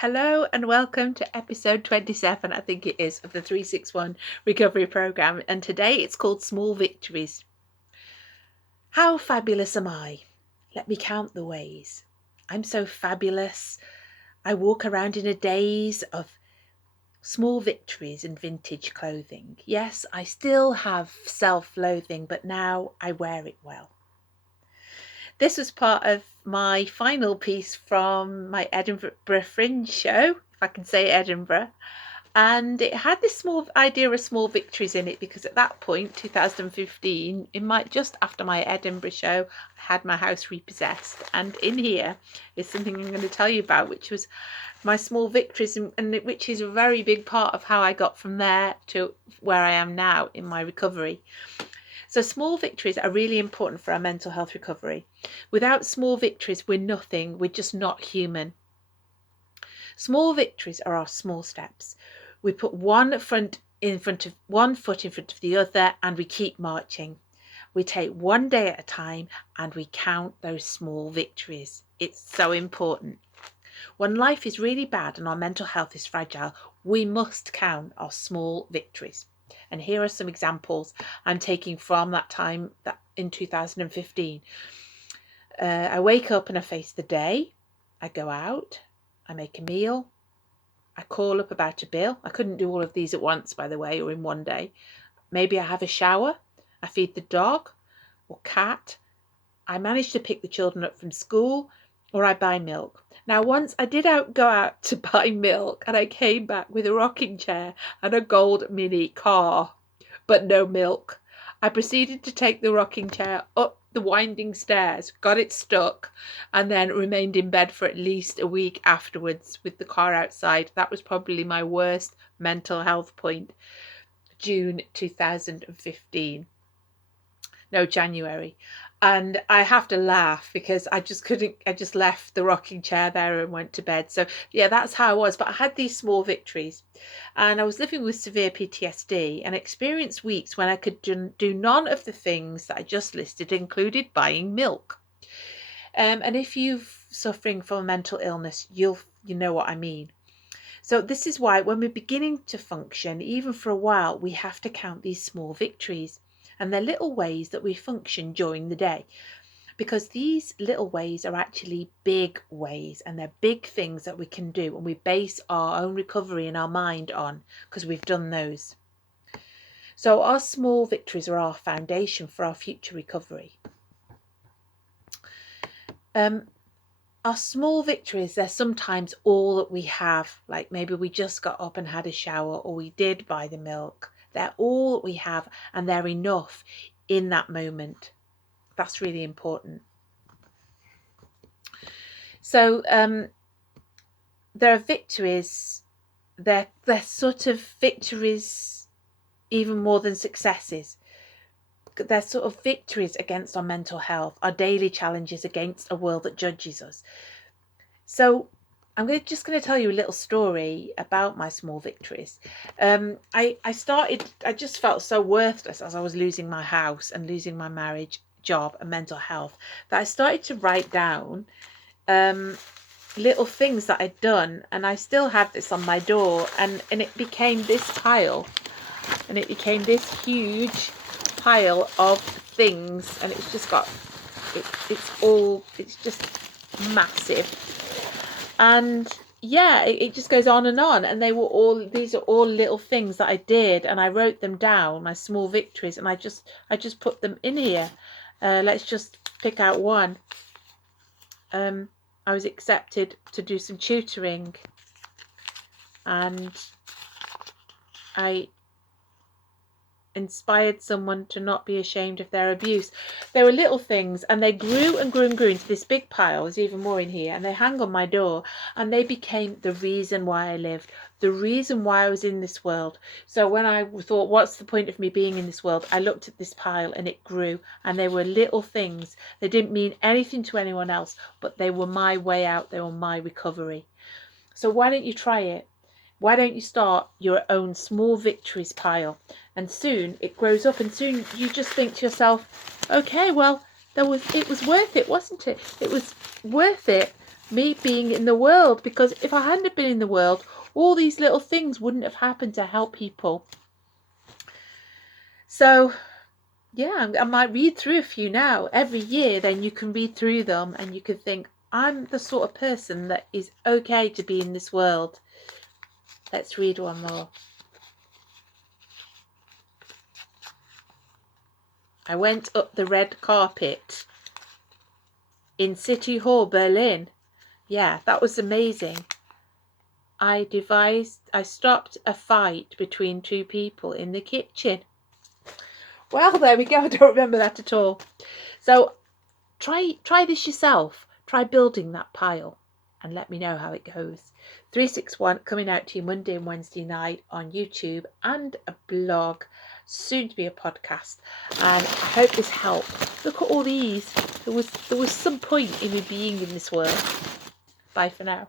Hello and welcome to episode 27, I think it is, of the 361 Recovery Programme. And today it's called Small Victories. How fabulous am I? Let me count the ways. I'm so fabulous. I walk around in a daze of small victories and vintage clothing. Yes, I still have self-loathing, but now I wear it well. This was part of my final piece from my Edinburgh Fringe show, if I can say Edinburgh. And it had this small idea of small victories in it because at that point, 2015, just after my Edinburgh show, I had my house repossessed. And in here is something I'm going to tell you about, which was my small victories, and which is a very big part of how I got from there to where I am now in my recovery. So small victories are really important for our mental health recovery. Without small victories, we're nothing. We're just not human. Small victories are our small steps. We put one foot in front of the other, and we keep marching. We take one day at a time and we count those small victories. It's so important. When life is really bad and our mental health is fragile, we must count our small victories. And here are some examples I'm taking from that time in 2015. I wake up and I face the day. I go out. I make a meal. I call up about a bill. I couldn't do all of these at once, by the way, or in one day. Maybe I have a shower. I feed the dog or cat. I manage to pick the children up from school, or I buy milk. Now, once I did go out to buy milk, and I came back with a rocking chair and a gold mini car, but no milk. I proceeded to take the rocking chair up the winding stairs, got it stuck, and then remained in bed for at least a week afterwards with the car outside. That was probably my worst mental health point. June 2015. No, January. And I have to laugh because I just left the rocking chair there and went to bed. So yeah, that's how I was. But I had these small victories, and I was living with severe PTSD and experienced weeks when I could do none of the things that I just listed, included buying milk. And if you're suffering from mental illness, you know what I mean. So this is why when we're beginning to function, even for a while, we have to count these small victories. And they're little ways that we function during the day, because these little ways are actually big ways, and they're big things that we can do, and we base our own recovery in our mind on because we've done those. So our small victories are our foundation for our future recovery. Our small victories, they're sometimes all that we have. Like maybe we just got up and had a shower, or we did buy the milk. They're all that we have, and they're enough in that moment. That's really important. So there are victories. They're sort of victories even more than successes. They're sort of victories against our mental health, our daily challenges against a world that judges us. So I'm just going to tell you a little story about my small victories. I just felt so worthless as I was losing my house and losing my marriage, job and mental health, that I started to write down little things that I'd done, and I still have this on my door, and it became this pile, and it became this huge pile of things, and it's just got it's just massive. And yeah, it just goes on, and these are all little things that I did, and I wrote them down, my small victories, and I just put them in here. Let's just pick out one. I was accepted to do some tutoring, and I inspired someone to not be ashamed of their abuse. There were little things, and they grew and grew and grew into this big pile. There's even more in here, and they hang on my door, and they became the reason why I lived, the reason why I was in this world. So when I thought, what's the point of me being in this world, I looked at this pile, and it grew, and they were little things. They didn't mean anything to anyone else, but they were my way out. They were my recovery. So why don't you try it? Why don't you start your own small victories pile? And soon it grows up, and soon you just think to yourself, okay, well, it was worth it, wasn't it? It was worth it me being in the world, because if I hadn't been in the world, all these little things wouldn't have happened to help people. So yeah, I might read through a few now every year. Then you can read through them and you can think, I'm the sort of person that is okay to be in this world. Let's read one more. I went up the red carpet in City Hall, Berlin. Yeah, that was amazing. I stopped a fight between two people in the kitchen. Well, there we go. I don't remember that at all. So try this yourself. Try building that pile and let me know how it goes. 361 coming out to you Monday and Wednesday night on YouTube and a blog, soon to be a podcast. And I hope this helped. Look at all these. There was some point in me being in this world. Bye for now.